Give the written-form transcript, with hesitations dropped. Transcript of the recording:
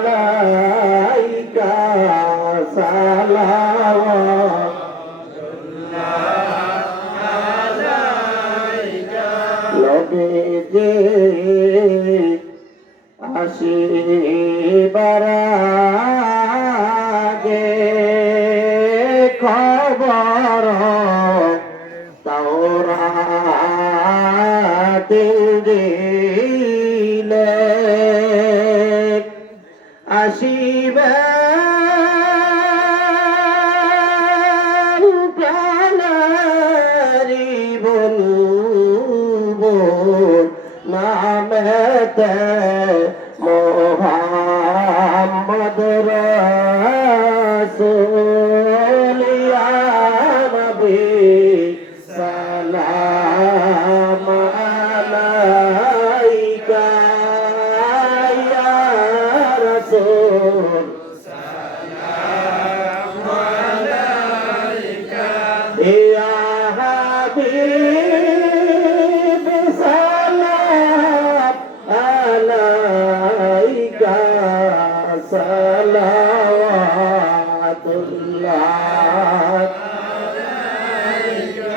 আলাইকা সালাওয়াতুল্লাহ নবীজি আসিবার আগে খবর তাওরাতে দিলে আসিবেন প্রাণারি বলবো নামেতে মোহাম্মদ রাসূল ইয়া নবী সালাম আলাইকা ইয়া রাসূল সালাম আলাইকা ইয়া হাবিব সালাম আলাইকা সালাওয়াতুল্লাহ আলাইকা